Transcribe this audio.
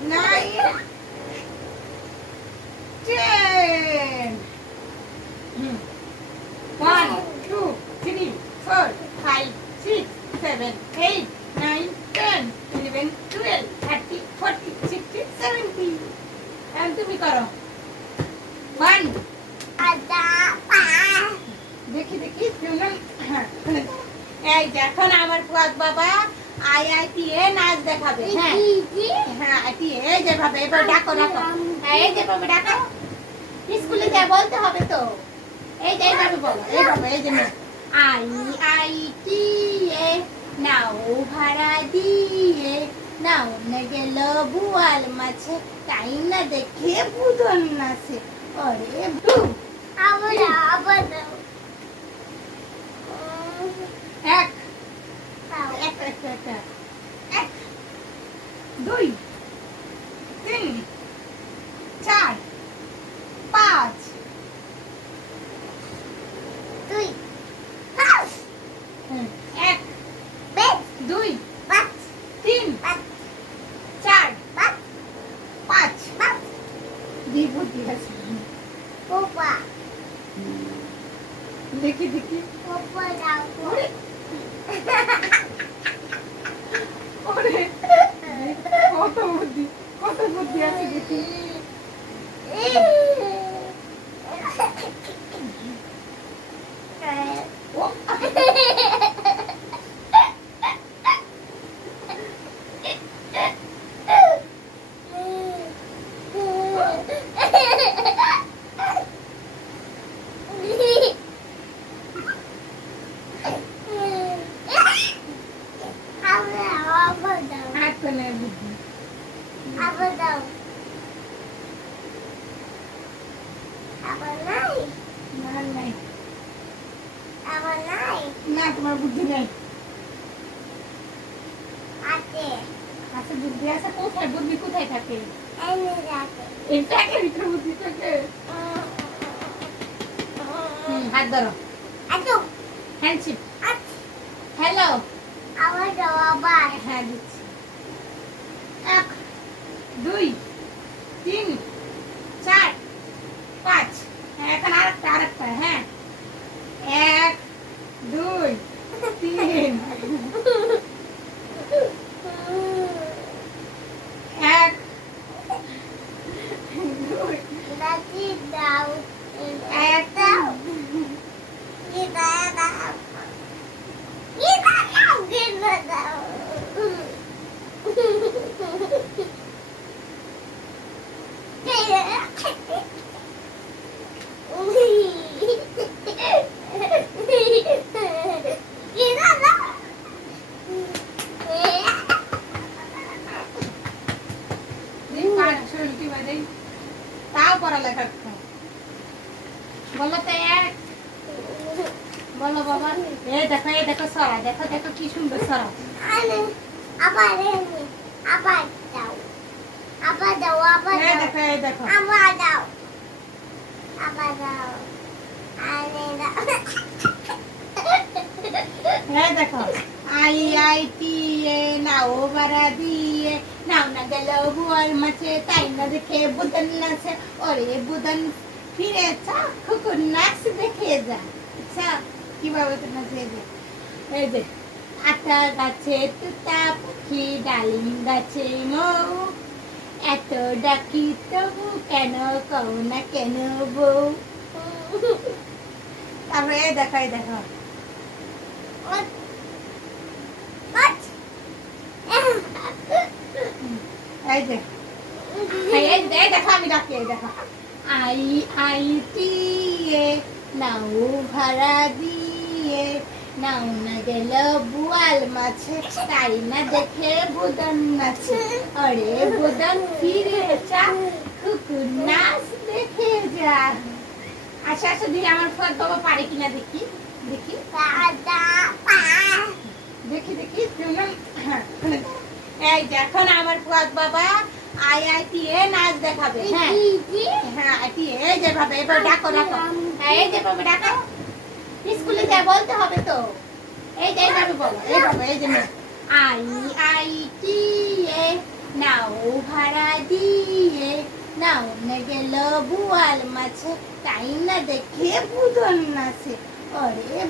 9, 10. 1, 2, 3, 4, 5, 6, 7, 8, 9, 10, 11, 12, 13, 14, 16, 17. And তুমি করো 1. দেখি দেখি এই এখন আমার ফুয়াদ বাবা আইআইটিএ নাচ দেখাবে। হ্যাঁ হ্যাঁ আইটিএ যেভাবে এবার ডাকো ডাকো এই যেভাবে ডাকো স্কুলে যা বলতে হবে তো এই যে এইভাবে বলো এইভাবে এই যে আইআইটিএ নাও ভাড়া দিয়ে নাও না গেল বুয়াল মাছে তাই না দেখে বুদন নাচে ওরে বু আবার এক এক এক এক এক 2 3 4 5 এক 2 3 4 5 দুই বুদ্ধি আছে দেখি দেখি ওরে ওরে কত বুদ্ধি আছে দেখি ও আত্মনের বুদ্ধি না নাই না তোমার বুদ্ধি নেই আছে বুদ্ধি আছে কোথায় বুদ্ধি কোথায় থাকে এই প্যাকের ভিতরে বুদ্ধি থাকে হাত ধরো হ্যান্ডশিপ হ্যালো হ্যাঁ দিচ্ছি 1 2 3 4 5 হ্যাঁ এখন আরেকটা হ্যাঁ 1 2 3 1 তাও পড়ালেখা বলো তো এক বলো বাবা এই দেখো সরা দেখো কি সুন্দর সরা আবার দাও এই দেখো আবার দাও এই দেখো আইআইটিএ নাও ভাড়া দিয়ে নাও না গেল বুয়াল মাছে তাই না দেখে বুদন নাচে ওরে বুদন ফিরে চা খুকুর নাচ দেখে যা আচ্ছা কিভাবে তো নাচে এই যে আটা গাছে তুতা পাখি ডালিম গাছে মৌ এত ডাকি তবু কেন কও না কেন বউ তারপরে এই দেখো এই যে এই দেখো আমি ডাকি এই দেখো আইআইটিএ নাও ভাড়া দিয়ে নাও না গেল বুয়াল মাছে তাই না দেখে বুদন নাচে আরে বুদন ফিরে চা কুকুর নাচ দেখে যা আচ্ছা আচ্ছা দিদি আমার ফুয়াদ বাবা পারে কিনা দেখি দেখি দেখি এই দেখুন আমার ফুয়াদ বাবা আইআইটিএ নাচ দেখাবে। হ্যাঁ হ্যাঁ আইআইটিএ যেভাবে এবার ডাকো হ্যাঁ এই যেভাবে ডাকো স্কুলে যা বলতে হবে তো এই যে এইভাবে বলো এইভাবে এই যে আইআইটিএ নাও ভাড়া দিয়ে নাওনে গেল বোয়াল মাছে তাই না দেখে বুদন নাচে ওরে